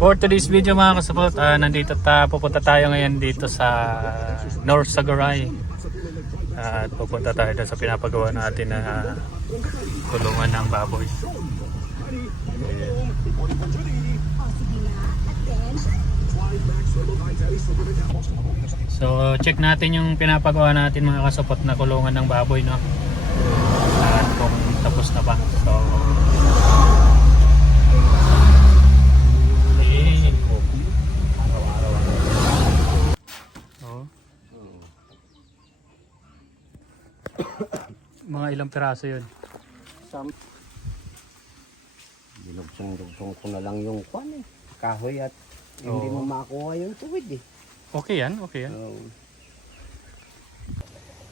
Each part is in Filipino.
For today's video mga kasupot, nandito pupunta tayo ngayon dito sa North Sagaray. At pupunta tayo doon sa pinapagawa natin na kulungan ng baboy. So check natin yung pinapagawa natin mga kasupot na kulungan ng baboy, no? At kung tapos na ba. So mga ilang piraso yun? Dinugsong-dugsong ko na lang yung kahoy at hindi mo makuha yung tuwid eh. Okay yan, okay yan.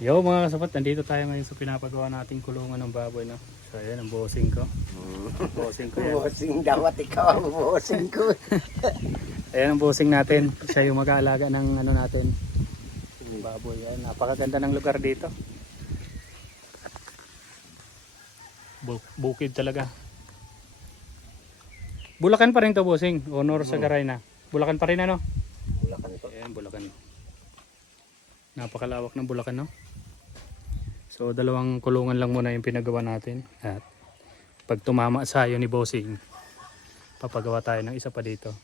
Yo mga kasabot, nandito tayo ngayon sa pinapagawa nating kulungan ng baboy, no? So ayan ang bossing ko. Bossing ko yan. Bossing daw at ikaw ang bossing ko. Ayan ang bossing natin. Siya yung mag-aalaga ng ano natin, yung baboy. Ayan, napakaganda ng lugar dito. Bukid talaga. Bulacan pa rin to, bossing. Honor sa Garay na. Bulacan pa rin, ano? Bulacan to. Ayan, Bulacan. Napakalawak ng Bulacan, no? So, dalawang kulungan lang muna yung pinagawa natin. At pag tumama sayo ni bossing, papagawa tayo ng isa pa dito.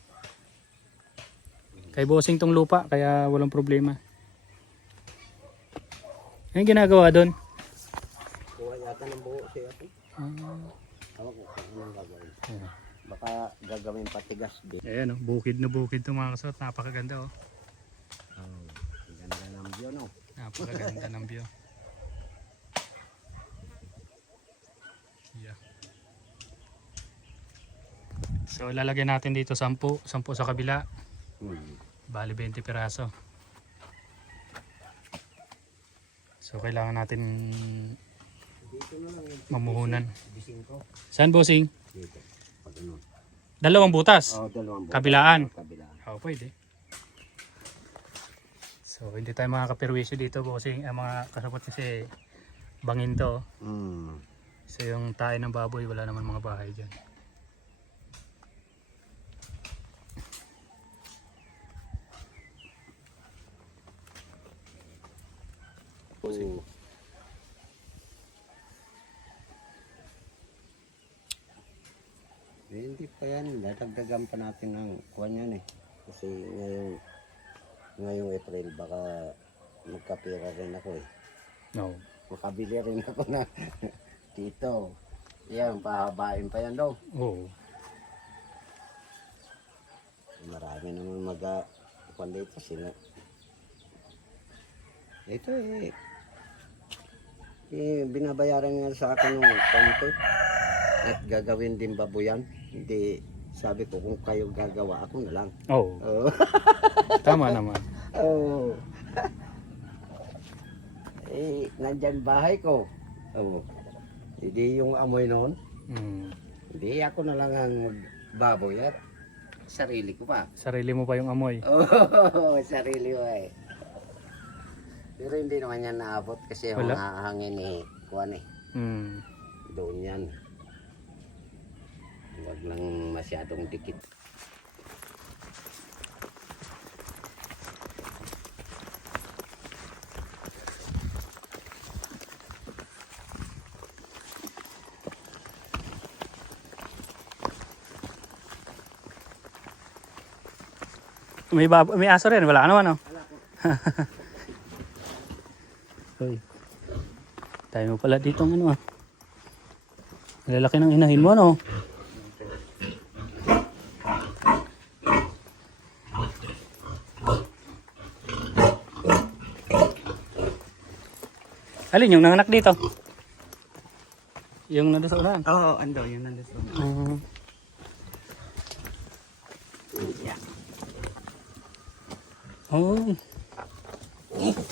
Kay bossing tong lupa, kaya walang problema. Ano ginagawa doon? Kuha yata ng buo siya ito. Tawag ko kung anong gagawin. Baka gagawin patigas din. Ayan, oh, bukid na bukid itong mga kasot. Napakaganda, oh. Ganda ng view, no? Napakaganda ng view. Yeah. So, lalagyan natin dito 10 sa kabila. Bali 20 piraso. So, kailangan natin mamuhunan. Saan, bossing? Dito. Dalawang butas? Dalawang butas. Kabilaan? Kabilaan. Oo, pwede. So, hindi tayo makakapirwisyo dito, bossing. Ang mga kasapot kasi bangin to. So, yung tayo ng baboy, wala naman mga bahay dyan. Bossing. Hindi pa yan. Dadagdagan pa natin ng kuwan yan eh. Kasi ngayong April baka magkapira rin ako eh. No. Makabili rin ako na dito. Yan, pahabain pa yan daw. Oo. Marami naman mag-kuwan dito sila. Ito binabayaran nga sa akin ng konti. At gagawin din baboyan. Hindi, sabi ko kung kayo gagawa, ako na lang. Oo. Tama naman. Nandyan bahay ko. Hindi yung amoy noon. Hindi, ako na lang ang baboy at sarili ko pa. Sarili mo pa yung amoy. Sarili ko eh. Pero hindi naman yan naabot kasi yung hangin kuwan eh. Doon yan. Huwag lang masyadong dikit. May aso rin, wala naman, no? Wala po. Hoy. Tayo mo pala dito ng ano, ah. Lalaki ng inahin mo, no? Alin yung nanganak dito? Yung nandun sa unahan? Oo, ando, yung nandun sa unahan. Yeah. Oh.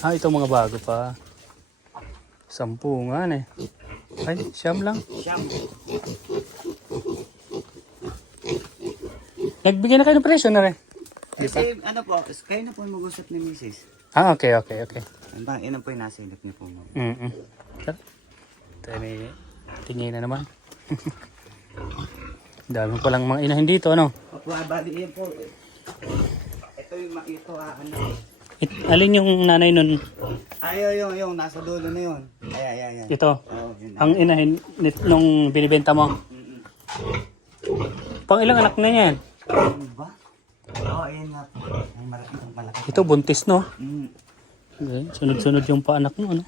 Itong mga bago pa. 10 nga eh. Ay, siyam lang. Siyam. Nagbigay na kayo ng presyo na rin. Kasi ano po, kayo na po mag-usap ni Mrs. Okay. Yan po yung nasilip niyo po. Tayo may tingin na naman. Dami pa lang mga inahin dito, ano? Opo, bali yun po. Ito yung ano. Alin yung nanay nun? Ay, yung nasa dulo na yun. Ay. Ito. Oh, yun. Ang inahin nung binibenta mo. Pang ilang anak na yan? Ano ba? Oo, ayun nga po. Ay, malaki. Ito buntis no? Mm. Okay. Sunod-sunod yung paanak mo ano?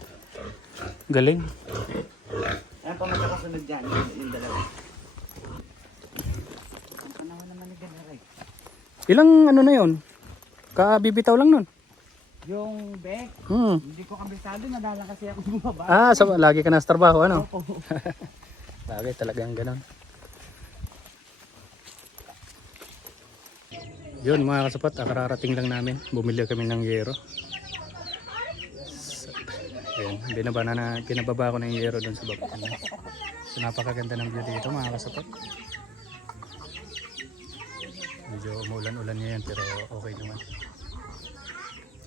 Galing. Ayan po, magkakasunod dyan. Yung dalawa. Ang panahon naman ni General. Ilang ano na yun? Kabibitaw lang nun. Yung bag, Hmm. hindi ko kabisado. Nadala kasi ako bumaba. Ah, so, lagi ka na sa trabaho ano? Opo. Lagi talagang ganun. Yun mga kasupat, kararating lang namin. Bumili kami ng yero. Ayun, binababa ko na yung yero doon sa baba. So napakaganda ng view dito mga kasupat. Medyo umulan-ulan ngayon pero okay naman.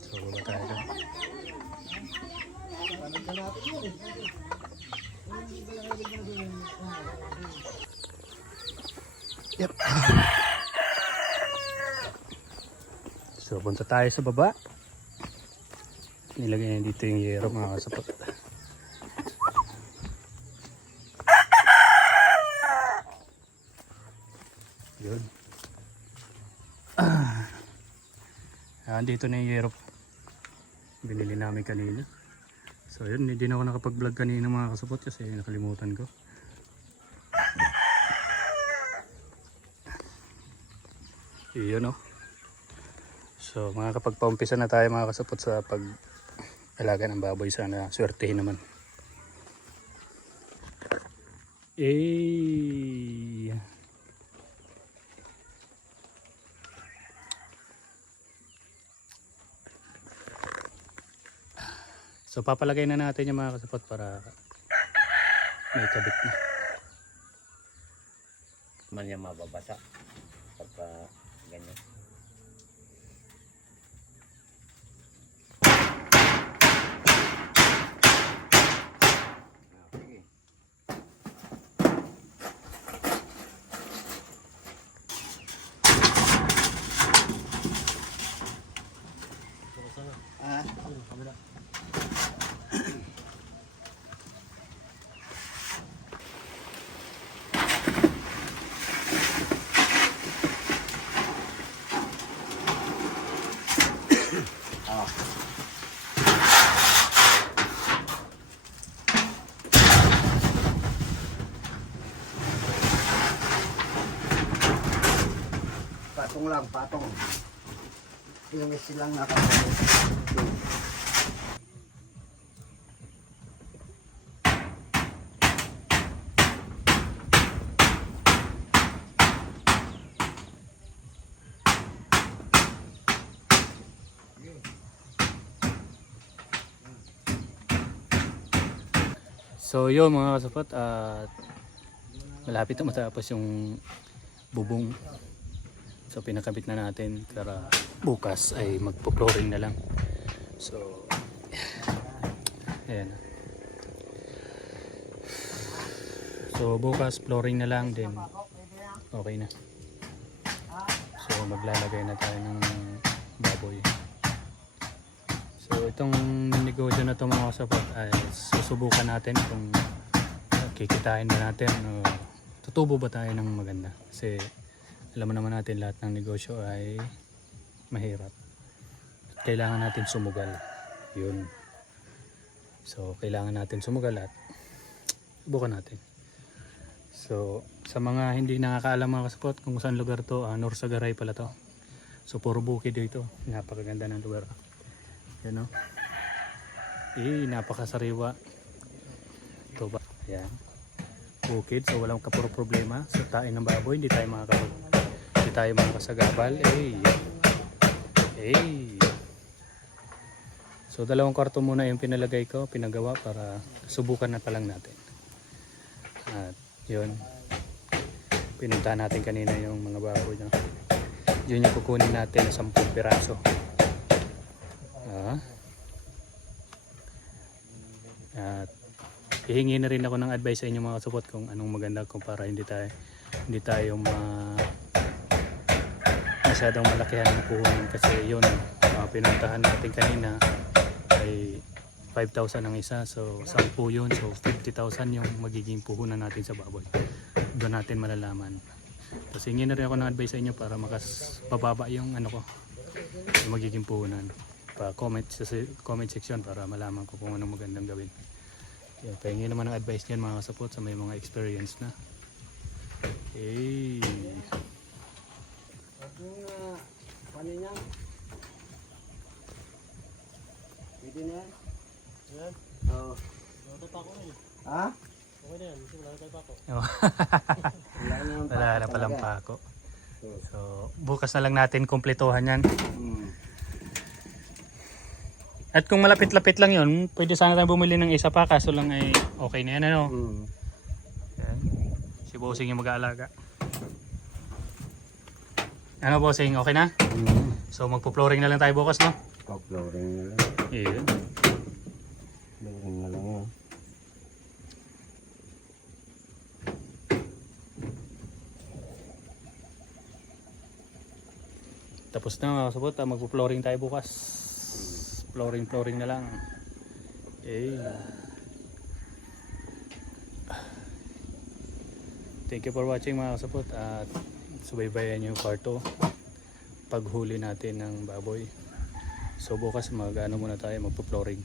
So baba tayo doon. Yep. So punta tayo sa baba. Nilagay na dito yung yero mga kasapot. Yun. Dito na yung yero. Binili namin kanina. So yun, hindi na ako nakapag-vlog kanina mga kasapot kasi nakalimutan ko. Yun o. So mga kapag-paumpisa na tayo mga kasapot sa pag-alaga ng baboy, sana swertehin naman. So papalagay na natin yung mga kasapot para may kabit na. Man yan mababasa. Pagka ganyan. Patong. Yung silang nakapagod. So yun mga kasapot, at malapit na matapos yung bubong. So pinakabit na natin para bukas ay magpo-flooring na lang. So ayan. So bukas flooring na lang din. Okay na. So maglalagay na tayo ng baboy. So itong negosyo na ito mga kasapot ay susubukan natin kung kikitain ba natin o tutubo ba tayo ng maganda. Kasi alam mo naman natin lahat ng negosyo ay mahirap. Kailangan natin sumugal. Yun. So kailangan natin sumugal at subukan natin. So sa mga hindi nakakaalam mga kasapot kung saan lugar to, Norsagaray pala to. So puro bukid dito. Napakaganda ng lugar. Yan o. Napakasariwa. Ito ba? Yan. Bukid. So walang kapuro problema. Sa tain ng baboy, hindi tayo makakasagabal. So 2 kwarto muna yung pinalagay ko, pinagawa para subukan na pa lang natin. At yun. Pinuntahan natin kanina yung mga baboy. No? Yun yung kukunin natin na 10 piraso. At hihingi na rin ako ng advice sa inyo mga kasupot kung anong maganda kung para hindi tayo masyadong malakihan ng puhunan kasi yun, pinuntahan natin kanina ay 5,000 ang isa, so 10 yun, so 50,000 yung magiging puhunan natin sa baboy. Doon natin malalaman. Tapos hingin na rin ako ng advice sa inyo para bababa yung ano ko, yung magiging puhunan. Pa-comment sa comment section para malaman ko kung anong magandang gawin. Yan, pahingi naman ng advice niyan mga kasapot sa may mga experience na. Okay. Paano niya? Pwede na yan? Yan? Oo. Wala pa ako ngayon. Ha? Okay na yan. Wala na pa ako. Wala na palang pako. So, bukas na lang natin kumpletuhan yan. At kung malapit-lapit lang yun, pwede sana tayo bumili ng isa pa, kaso lang ay okay na yan, ano? Yan. Si Bossing yung mag-aalaga. Ano Bossing, okay na? So magpo-flooring na lang tayo bukas, no? Flooring na lang. Iya. Flooring na lang yan. Tapos na mga kasabot, magpo-flooring tayo bukas. Flooring na lang. Okay. Thank you for watching mga kasabot at subaybayan yung part 2 paghuli natin ng baboy. So bukas muna tayo magpo-flooring.